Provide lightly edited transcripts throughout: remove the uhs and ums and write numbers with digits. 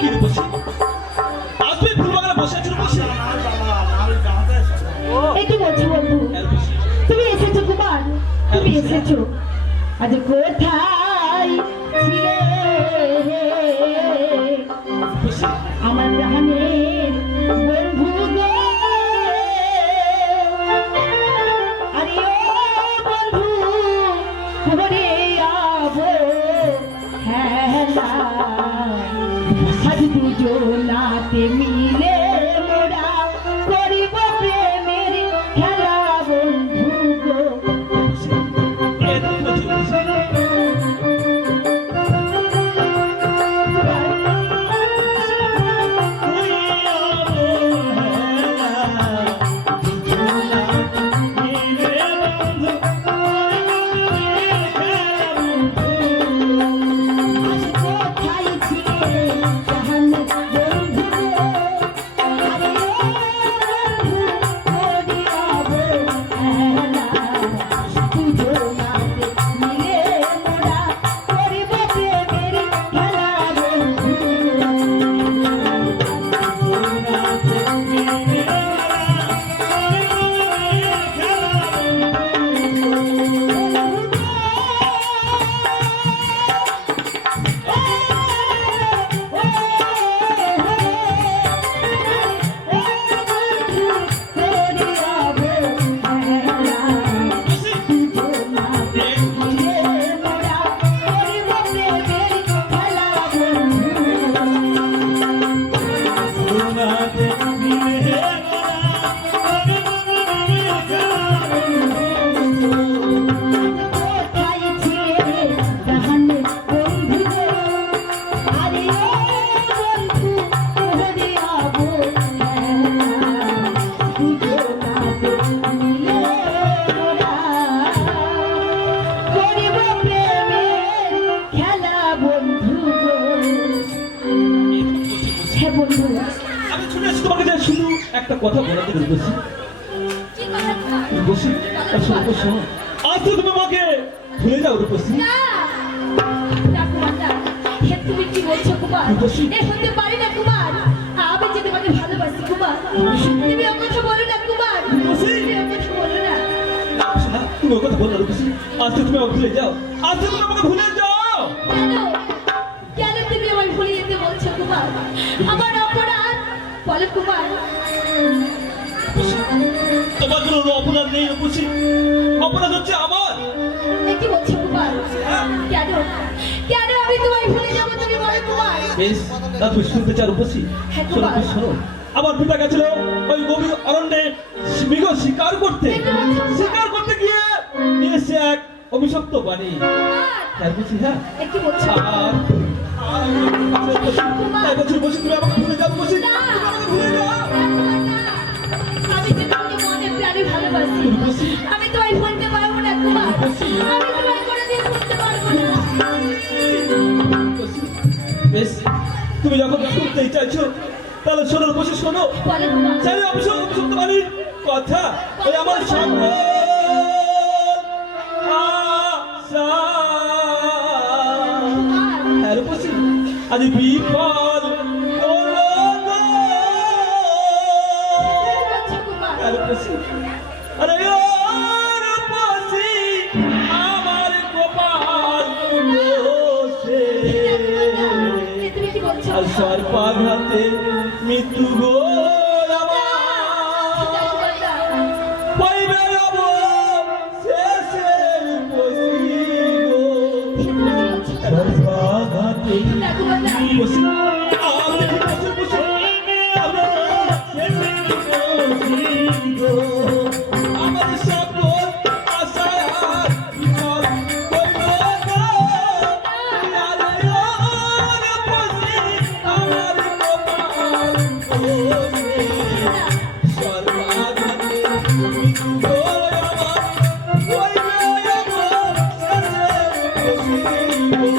কি রূপসী আজ তুই ফুলবাগানে বসে আছিস রূপসী এই কি বলছো বন্ধু? তুমি এসেছো কুমার, তুমি এসেছো। আজ কোথায় ছিলে আমার প্রাণের বন্ধু গো? আরে ও বন্ধু ঘরে আবো হেলা, আজ দুজনাতে মিলে মোরা করিব প্রেমের খেলা বন্ধু গো। আমি শুনে আসছি তোমাকে যে শুধু একটা কথা বলাতে রূপসী রূপসী শোনো আজ তো তুমি আমাকে ভুলে যাও রূপসী। তুমি কি বলছো কুমার? রূপসী এ হতে পারে না কুমার, আমি যে তোমাকে ভালোবাসি কুমার। তুমি ও কথা বলো না কুমার, রূপসী তুমি ও কথা বলো না। না, তুমি ও কথা বলো না রূপসী। আজ তো তুমি আমাকে ভুলে যাও, আজ তো তুমি আমাকে ভুলে যাও। কেন কেন তুমি আমায় ভুলে যেতে বলছো কুমার? আমার অপরাধ বলো কুমার। তোমার কোনো অপরাধ নেই রূপসী, অপরাধ হচ্ছে আমার। এ কি বলছো কুমার? কেন কেন আমি তোমায় ভুলে যাবো তুমি বলো কুমার? বেশ তা তুমি শুনতে চাও রূপসী? হ্যাঁ, শোনো কুমার। শোনো, আমার পিতা গেছিল ওই গভীর অরণ্যে মৃগ শিকার করতে, শিকার করতে গিয়ে নিয়ে এসে এক অভিশপ্ত বাণী। হ্যাঁ রূপসী, হ্যাঁ। এ কি বলছো? আর তাই বলছি রূপসী, তুমি আমাকে ভুলে যাও রূপসী, না। তুমি আমাকে ভুলে যাও। আমি যে তোমাকে মনে প্রাণে ভালোবাসি, রূপসী আমি তোমায় ভুলতে পারবো না কুমার, আমি তোমায় কোনোদিন ভুলতে পারবো না। বেশ, তুমি যখন শুনতেই চাইছো তাহলে শোনো রূপসী, শোনো। বলো কুমার। সেই অভিশপ্ত বাণীর কথা, ওই আমার সকল আশা হ্যাঁ রূপসী আজ বিফল হলো গো। বলছো কুমার? হ্যাঁ রূপসী, আরে ও রূপসী আমার কপাল দোষে তুমি কি বলছো? আর সর্পাঘাতে মৃত্যু গো আমার পাইবে যাব শেষে রূপসী গো। সর্পাঘাতে রূপসী আমি রূপসী রূপসী আমার শেষে রূপসী গো। আমার সকল আশা আর বিফল হইল গো। আরে ও রূপসী আমার কপাল দোষে সর্বাঘাতে মৃত্যু গো আমার হইবে যাব শেষে রূপসী গো।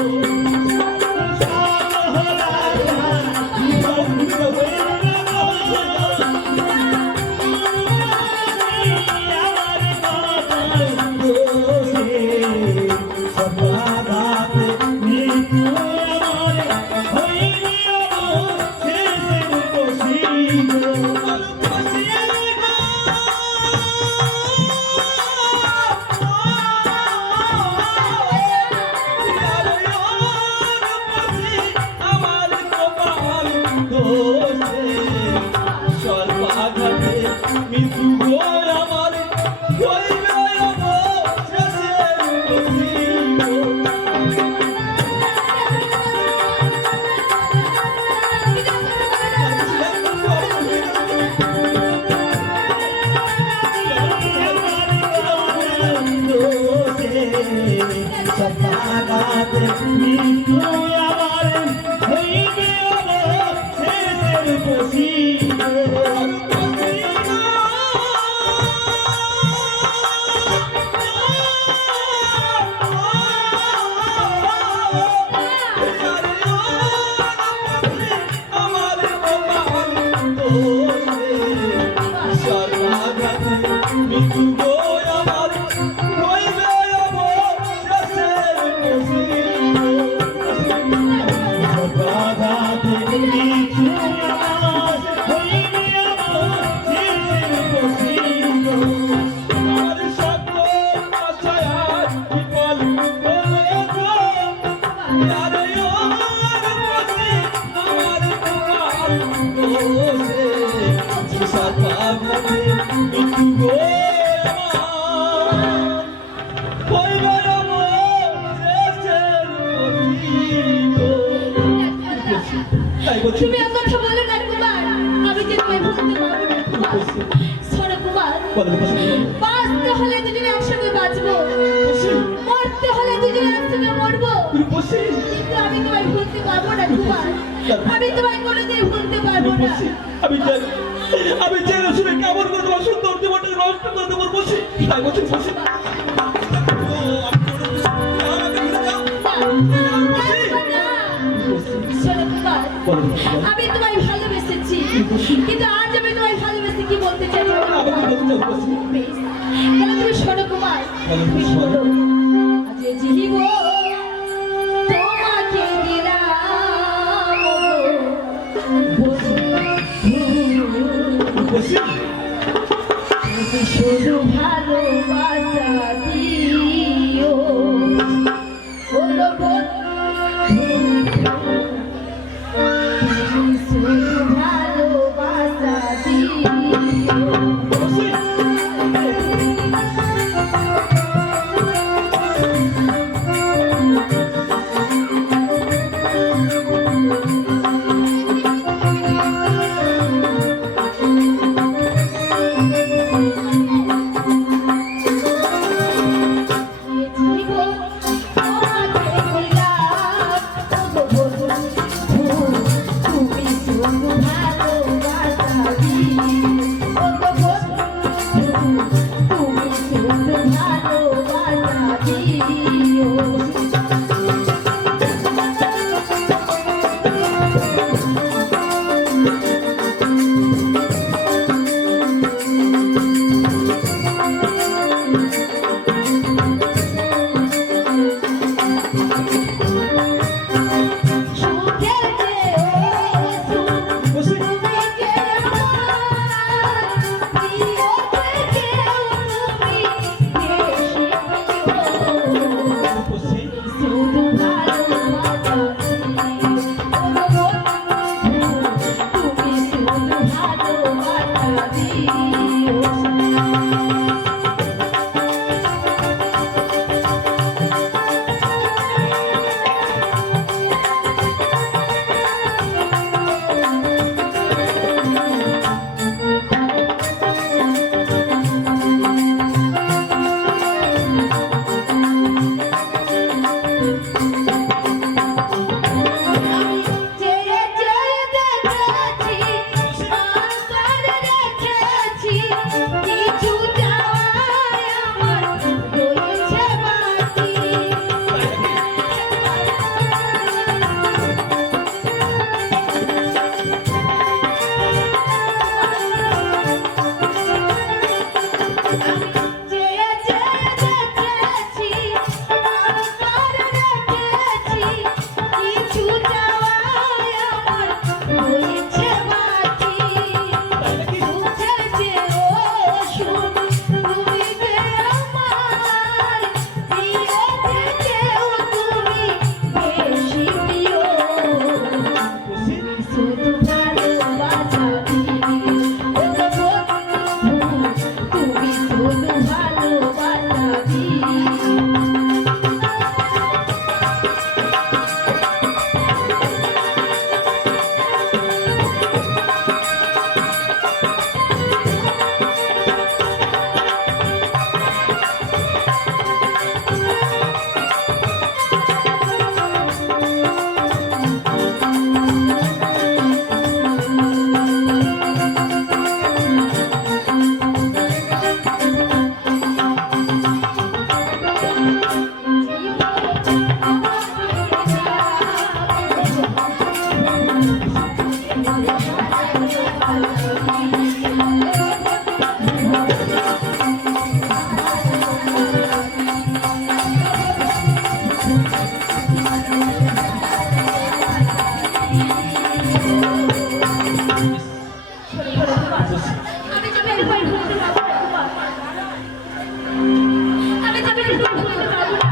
বলছি। তুমি আর কথা বলো না কুমার, আমি যে তোমায় ভুলতে পারবো না কুমার। শোনো কুমার, বলো রূপসী। বাঁচতে হলে দুজনে একসঙ্গে বাঁচবো, রূপসী, মরতে হলে দুজনে একসঙ্গে মরবো, রূপসী, কিন্তু আমি তোমায় ভুলতে পারবো না কুমার। আমি তোমায় কোনোদিন ভুলতে পারবো না। রূপসী, আমি জেনে শুনে কেমন করে তোমার সুন্দর জীবনটা নষ্ট করে দেবো রূপসী। তাই বলছি রূপসী। ও, আমি কোনো কিছু- আমাকে ভুলে যাও। রূপসী। শোনো কুমার, বলো রূপসী, বলো। আমি তোমায় ভালোবেসেছি, কিন্তু আজ আমি তোমায় ভালোবেসে কি বলতে চাই জানো? আমাকে বলতে চাও রূপসী। বেশ, তাহলে তুমি শোনো কুমার, বলো, তুমি বলো। শোনো। আজ এ জীবন তোমাকে দিলাম গো রূপসী, তুমি শুধু ভালোবাসা দিও বলো বন্ধু, তুমি শুধু ভালোবাসা দিও।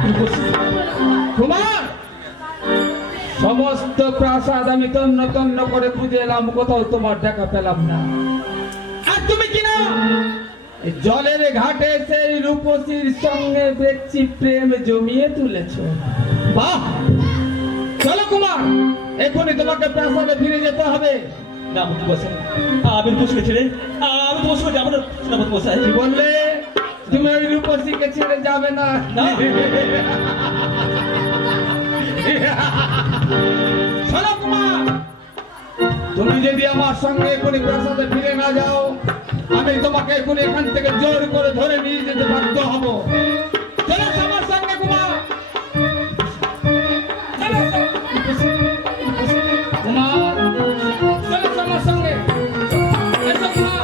রূপসী। কুমার, সমস্ত প্রাসাদ আমি তন্ন তন্ন করে খুঁজে এলাম, কোথাও তোমার দেখা পেলাম না। আর তুমি কিনা এই জলের ঘাটে সেই রূপসীর সঙ্গে দেখছি প্রেম জমিয়ে তুলেছ। বাহ, চলো কুমার, এখনই তোমাকে প্রাসাদে ফিরে যেতে হবে। না মন্ত্রী মশাই, আমি বসে ছেড়ে আমি তো বসে যাবো না মন্ত্রী মশাই। কি বললে? তুমি ওই রূপসীকে ছেড়ে যাবে না? না। শোনো কুমার, তুমি যদি আমার সঙ্গে এখনই প্রাসাদে ফিরে না যাও, আমি তোমাকে এখন এখান থেকে জোর করে ধরে নিয়ে যেতে বাধ্য হব। চলো আমার সঙ্গে কুমার। চলো, কুমার, চলো আমার সঙ্গে। এসো কুমার।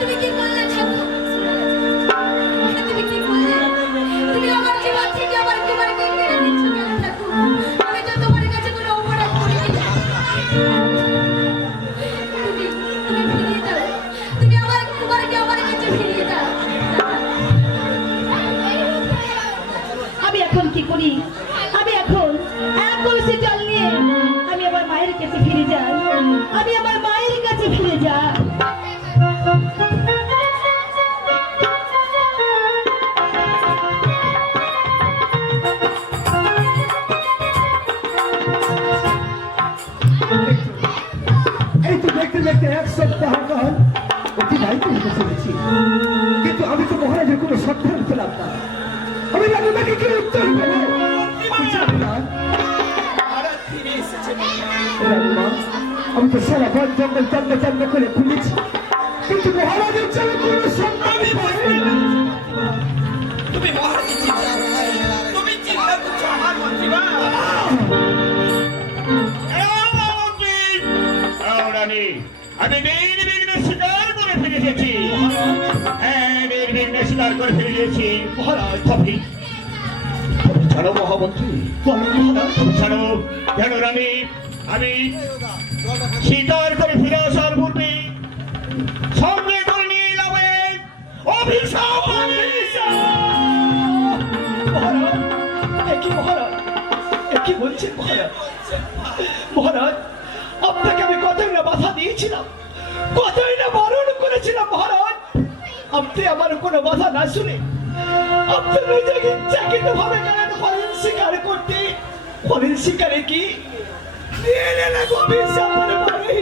তুমি কি করলে ঠাকুর? তুমি কি করলে? তুমি আমার জীবন থেকে আমার কুমারকে কেড়ে নিচ্ছ কেন ঠাকুর? আমি তো তোমার কাছে কোনো অপরাধ করিনি। তুমি ফিরিয়ে দাও। তুমি আমার কুমারকে আমার কাছে ফিরিয়ে দাও। আমি এখন কি করি? আমি এখন এক কলসি জল নিয়ে আমি আমার মায়ের কাছে ফিরে যাই। আমি আমার মায়ের কাছে ফিরে যাই। এই তো দেখতে দেখতে এক সপ্তাহ কাল অতিবাহিত হতে চলেছি, কিন্তু আমি তো মহারাজের কোনো সন্ধান পেলাম না। আমি রানীমাকে কি উত্তর দেবো? আমি জানি না। রানীমা, আমি তো সারা বন জঙ্গল চন্দ্র করে খুলেছি, কিন্তু মহারাজের জন্য কোনো সন্ধানই পাইনি। তুমি মহারাজের চিন্তা তুমি চিন্তা করছো আমার মন্ত্রী মা। রানী, আমি নির্বিঘ্নে শিকার করে ফিরে এসেছি। হ্যাঁ, নির্বিঘ্নে শিকার করে ফিরে এসেছি। মহারাজ তবে জানো মহামন্ত্রী, বলেন মহারাজ, জানো কেন রানী, আমি শিকার করে ফিরে আসার পূর্বে সঙ্গে করে নিয়ে এলাম এক অভিশাপ। মহারাজ, একই মহারাজ, একই বলছেন মহারাজ। মহারাজ, আপনাকে আমি কতই না বাধা দিয়েছিলাম, কতই না বারণ করেছিলাম মহারাজ। আপনি আমার কোনো বাধা না শুনে আপনি নিজেকে ইচ্ছাকৃত ভাবে গেলেন ফরেন শিকার করতে। ফরেন শিকারে কি নিয়ে এলেন এক অভিশাপের বাড়ি।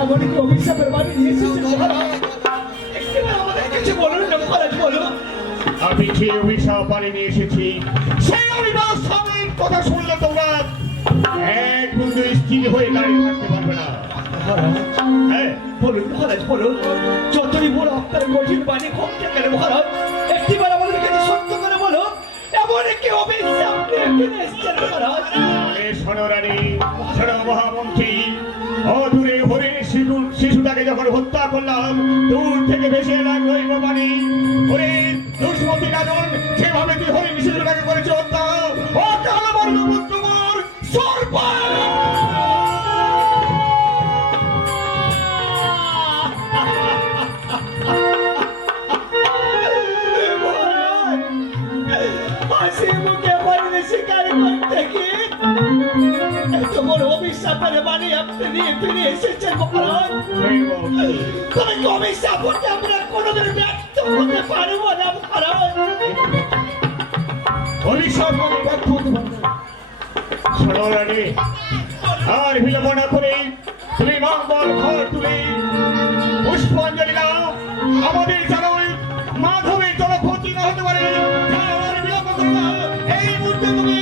এমনকি অভিশাপের বাড়ি নিয়ে এসেছেন মহারাজ। একবার আমাদের কিছু বলুন না মহারাজ, বলুন। আমি যে অভিশাপ বাড়ি নিয়ে এসেছি, সেই অভিশাপ স্বামীর কথা শুনলে তোমরা এক বন্ধু স্থির হয়ে দাঁড়িয়ে থাকতে পারবে না। হ্যাঁ, বলুন মহারাজ, বলুন। যতই বড় আপনার কঠিন বাণী হোক না কেন মহারাজ, একটিবার আমাদের কাছে সত্য করে বলুন, এমন কি অভিশাপ নিয়ে ফিরে এসেছেন মহারাজ? শোনো রানী, শোনো মহামন্ত্রী, অদূরে হরিণ শিশুটাকে যখন হত্যা করলাম, দূর থেকে ভেসে এলাম রইব বাণী, হরিণ দুষ্মতি কারণ যেভাবে তুই হরিণ শিশুটাকে করেছ হত্যা, ও কালো বর্ণ পুত্রমর সর্প। হাসি মুখে বাড়িতে শিকার করতে গিয়ে এত বড় অভিশাপের বাণী আপনি নিয়ে ফিরে এসেছেন মহারাজ। তবে কি অভিশাপ হতে আমরা কোনোদিন ব্যর্থ হতে পারবো না মহারাজ? অভিশাপ আমি ব্যর্থ হতে পারবো না। শোনো রানী, আর বিলম্ব না করে তুমি মঙ্গল ঘর তুলে পুষ্পাঞ্জলি দাও। আমাদের যেন মাধবের যেন ক্ষতি না হতে পারে। আর বিলম্ব করো না, এই মুহূর্তে তুমি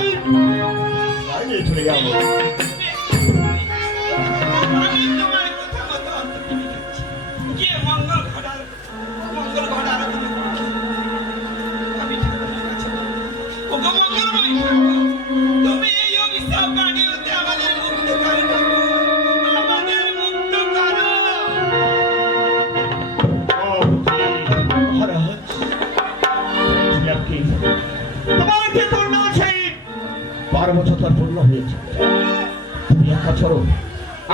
বাইরে চলে যাও। আমি তোমার কথা মতো গিয়ে মঙ্গল ঘটার আমি ঠাকুরের কাছে ওগো মঙ্গলময় ঠাকুর, তুমি এই অভিশাপ বাণী হতে আমাদের মুক্ত করো ঠাকুর, আমাদের মুক্ত করো। মহারাজ, তোমার যে করুণা আছে, 12 বছর তার পূর্ণ হয়েছে। তুমি এক কাজ করো,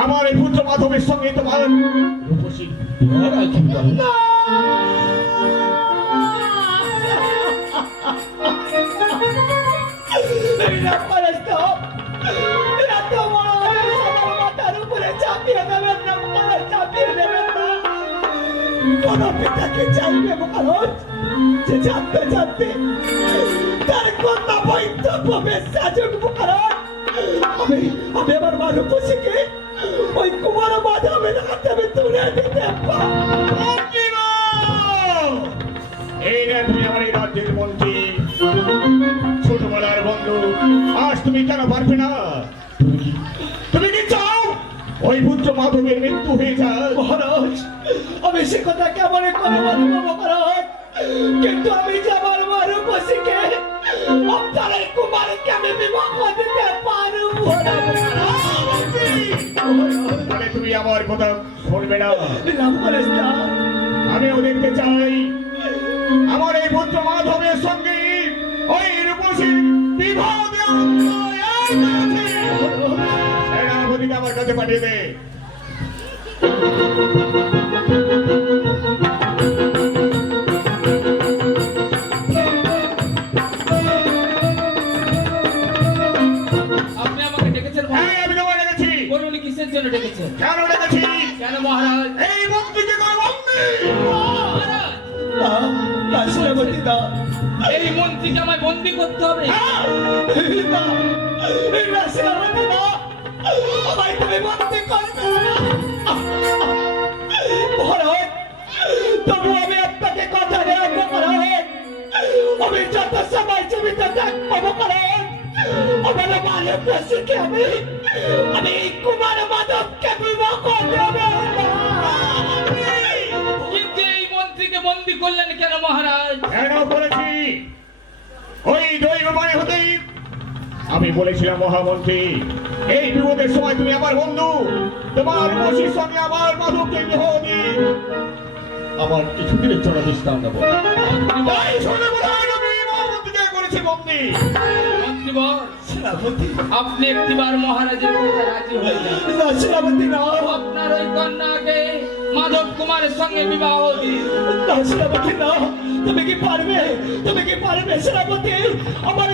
আমার এই পুত্র মাধবের সঙ্গে তোমার রূপসী বিবাহ আয়োজন করো। এরা পরস্ত, এরা তো বড় অভিশাপ আমার মাথার উপরে চাপিয়ে দেবেন না মহারাজ, চাপিয়ে দেবেন না। কোন পিতাকে চাইবে মহারাজ, যে জানতে জানতে তার কন্যা বৈধব্যে সাজক মহারাজ আমি আমার মা রূপসীকে ওই কুমার মাধবের হাতে আমি তুলে দিতে এই রে তুমি আমার এই রাজ্যের মন্ত্রী, ছোটবেলার বন্ধু, আজ তুমি কেন পারবে না? তুমি কি চাও ওই পুত্র মাধবের মৃত্যু হয়ে যায়? মহারাজ আমি সে কথা কেমন করে বলবো মহারাজ, কিন্তু আমি যে আমার মা রূপসীকে আপনার এই কুমারকে আমি বিবাহ দিতে পারবো না মহারাজ। তাহলে তুমি আমার কথা শুনবে না? নাম করেছ না আমিও দেখতে চাই আমার এই পুত্র মাধবের সঙ্গে ওই রূপসীর বিবাহ সেনাপতিকে আমার কাছে পাঠিয়ে দে। আপনি আমাকে ডেকেছেন হ্যাঁ, আমি তোমায় ডেকেছি। বলুন কিসের জন্য ডেকেছেন? কেন ডেকেছি? কেন মহারাজ? এই মন্ত্রীকে কর বন্দী। মহারাজ, না সেনাপতি না এই মন্ত্রীকে আমায় বন্দি করতে হবে? না সেনাপতি না আমায় তুমি বন্দী করবে না। মহারাজ তবু আমি আপনাকে কথা দেওয়া মহারাজ, আমি যত সময় জীবিত থাকবো মহারাজ আমার মালিক রসিকে আমি কুমার মাধবকে বিবাহ করতে হবে। কিন্তু এই মন্ত্রীকে বন্দি করলেন কেন মহারাজ? কেন করেছি? ওই দৈব মানে হতেই আমি বলেছিলাম মহামন্ত্রী, এই বিপদের সময় তুমি আমার বন্ধু, তোমার রূপসীর সঙ্গে আমার মাধবকে বিবাহ দিন। আমার কিছুদিনের জন্য বিশ্রাম নেব। তাই শুনে বলে আমি মহামন্ত্রীকে করেছি বন্দী। মন্ত্রীবর, সেনাপতি আপনি একটিবার মহারাজের কথা রাজি হয়ে যান। না সেনাপতি না আপনার ওই কন্যাকে মাধব কুমারের সঙ্গে বিবাহ দিন। না সেনাপতি না তুমি কি পারবে সেনাপতি আমার